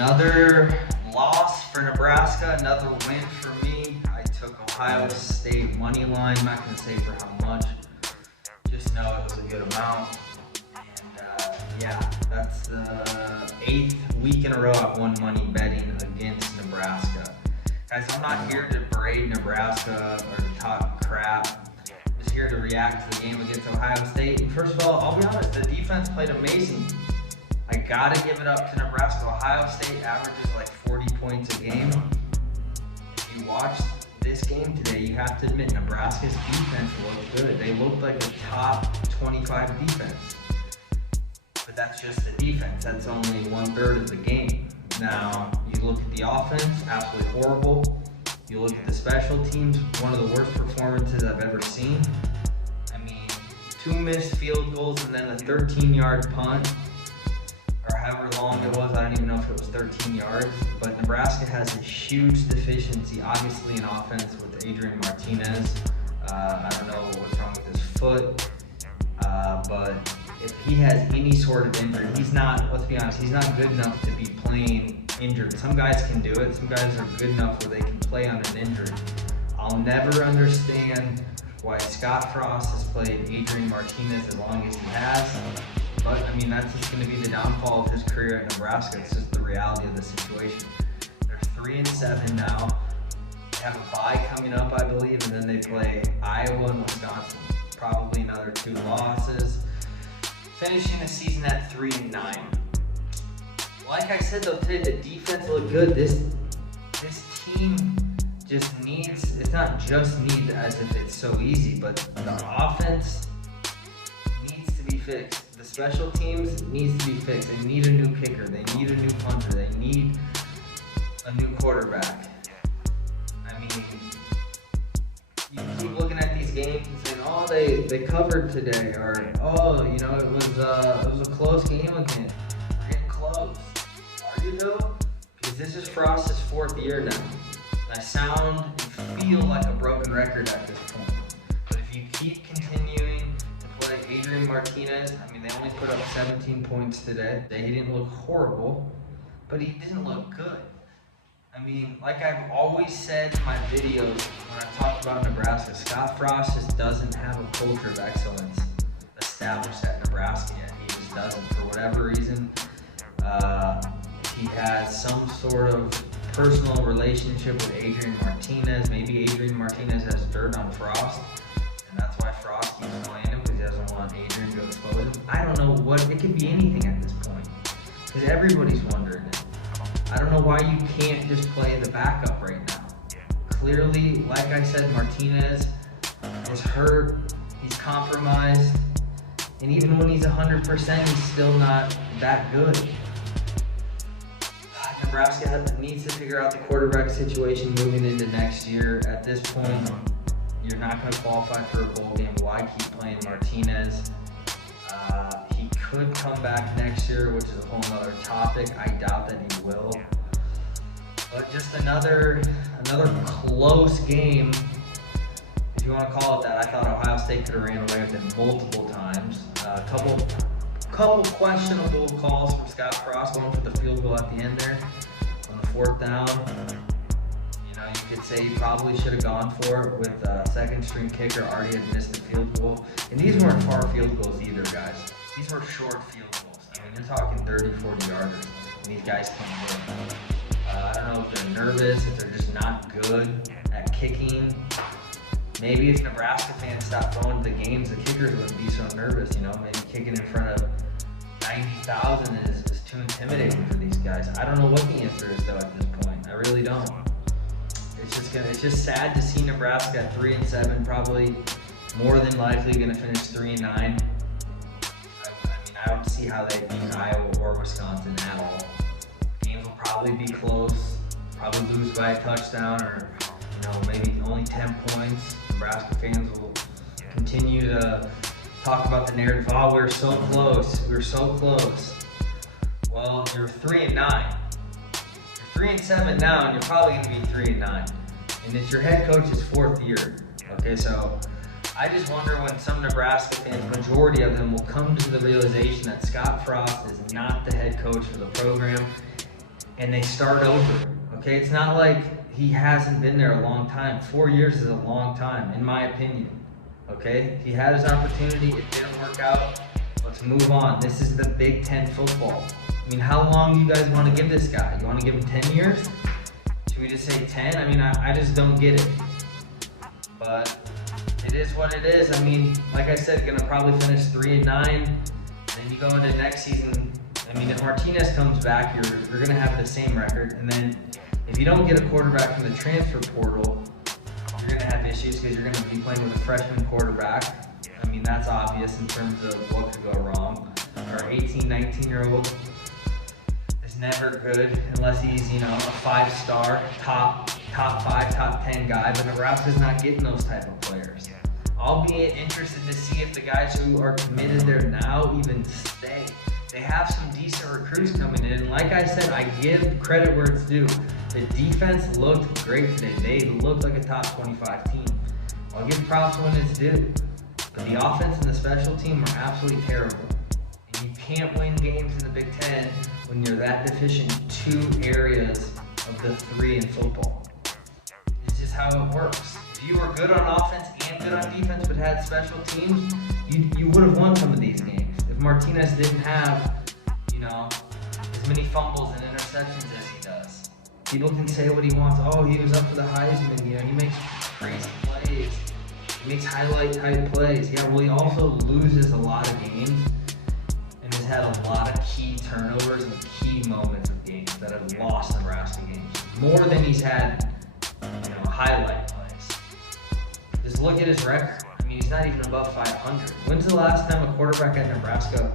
Another loss for Nebraska, another win for me. I took Ohio State money line. I'm not going to say for how much. Just know it was a good amount. And yeah, that's the 8th week in a row I've won money betting against Nebraska. Guys, I'm not here to berate Nebraska or to talk crap. I'm just here to react to the game against Ohio State. And first of all, I'll be honest, the defense played amazing. I gotta give it up to Nebraska. Ohio State averages like 40 points a game. If you watched this game today, you have to admit Nebraska's defense looked good. They looked like a top 25 defense. But that's just the defense. That's only 1/3 of the game. Now, you look at the offense, absolutely horrible. You look at the special teams, one of the worst performances I've ever seen. I mean, 2 missed field goals and then a 13-yard punt. Or however long it was, I don't even know if it was 13 yards, but Nebraska has a huge deficiency, obviously in offense with Adrian Martinez. I don't know what's wrong with his foot, but if he has any sort of injury, he's not, let's be honest, he's not good enough to be playing injured. Some guys can do it, some guys are good enough where they can play on an injury. I'll never understand why Scott Frost has played Adrian Martinez as long as he has. But, I mean, that's just going to be the downfall of his career at Nebraska. It's just the reality of the situation. They're 3-7 now. They have a bye coming up, I believe, and then they play Iowa and Wisconsin. Probably another 2 losses. Finishing the season at 3-9. Like I said, though, today, the defense looked good. This team just needs, it's not just needs as if it's so easy, but the offense needs to be fixed. The special teams needs to be fixed. They need a new kicker. They need a new punter. They need a new quarterback. I mean, you keep looking at these games and saying, oh, they covered today, or oh, you know, it was a close game again. We're getting close. Are you though? Because this is Frost's 4th year now. And I sound and feel like a broken record at this point. But if you keep continuing to play Adrian Martinez, I mean, they only put up 17 points today. He didn't look horrible, but he didn't look good. I mean, like I've always said in my videos when I talk about Nebraska, Scott Frost just doesn't have a culture of excellence established at Nebraska yet. He just doesn't. For whatever reason, he has some sort of personal relationship with Adrian Martinez. Maybe Adrian Martinez has dirt on Frost, and that's why Frost keeps playing him, because he doesn't want Adrian to expose him. I don't know what, it could be anything at this point, because everybody's wondering it. I don't know why you can't just play the backup right now. Clearly, like I said, Martinez is hurt, he's compromised, and even when he's 100%, he's still not that good. Nebraska needs to figure out the quarterback situation moving into next year. At this point, you're not going to qualify for a bowl game. Why keep playing Martinez? He could come back next year, which is a whole other topic. I doubt that he will. But just another close game, if you want to call it that. I thought Ohio State could have ran away with it multiple times. A couple questionable calls from Scott Frost, going for the field goal at the end there on the 4th down. You know, you could say he probably should have gone for it with a 2nd-string kicker already had missed the field goal. And these weren't far field goals either, guys. These were short field goals. I mean, you're talking 30, 40 yarders, and these guys can't hit. I don't know if they're nervous, if they're just not good at kicking. Maybe if Nebraska fans stopped going to the games, the kickers wouldn't be so nervous, you know. Maybe kicking in front of 90,000 is too intimidating for these guys. I don't know what the answer is, though, at this point. I really don't. It's just sad to see Nebraska at 3-7, probably more than likely going to finish 3-9. I mean, I don't see how they beat Iowa or Wisconsin at all. Games will probably be close, probably lose by a touchdown, or maybe only 10 points. Nebraska fans will continue to talk about the narrative. Oh, we're so close. We're so close. Well, you're 3-9. You're 3-7 now, and you're probably going to be 3-9. And it's your head coach's 4th year. Okay, so I just wonder when some Nebraska fans, majority of them, will come to the realization that Scott Frost is not the head coach for the program. and they start over. Okay, it's not like he hasn't been there a long time. 4 years is a long time, in my opinion. Okay, he had his opportunity, it didn't work out. Let's move on. This is the Big Ten football. I mean, how long do you guys want to give this guy? You want to give him 10 years? Should we just say 10? I mean, I just don't get it. But it is what it is. I mean, like I said, gonna probably finish 3-9. Then you go into next season. I mean, if Martinez comes back, you're gonna have the same record. And then if you don't get a quarterback from the transfer portal, you're gonna have issues because you're gonna be playing with a freshman quarterback. I mean, that's obvious in terms of what could go wrong. Our 18, 19-year-old is never good unless he's, you know, a 5-star, top 5, top 10 guy. But Nebraska's not getting those type of players. I'll be interested to see if the guys who are committed there now even stay. They have some decent recruits coming in. And like I said, I give credit where it's due. The defense looked great today. They looked like a top 25 team. I'll give props when it's due. But the offense and the special team are absolutely terrible. And you can't win games in the Big Ten when you're that deficient in 2 areas of the 3 in football. It's just how it works. If you were good on offense and good on defense but had special teams, you would have won some of these games. If Martinez didn't have, you know, as many fumbles and interceptions as he does. People can say what he wants. Oh, he was up for the Heisman. You know, he makes crazy plays. He makes highlight-type plays. Yeah, well, he also loses a lot of games and has had a lot of key turnovers and key moments of games that have lost Nebraska games. More than he's had, you know, highlight plays. Just look at his record. I mean, he's not even above 500. When's the last time a quarterback at Nebraska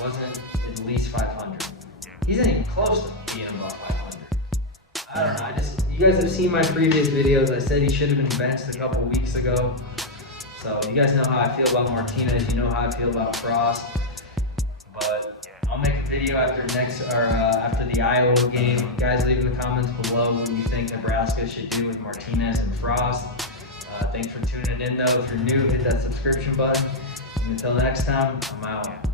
wasn't at least 500? He's not even close to being above 500. I don't know, you guys have seen my previous videos. I said he should have been benched a couple weeks ago. So you guys know how I feel about Martinez, you know how I feel about Frost. But I'll make a video after after the Iowa game. You guys leave in the comments below what you think Nebraska should do with Martinez and Frost. Thanks for tuning in though. If you're new, hit that subscription button. And until next time, I'm out.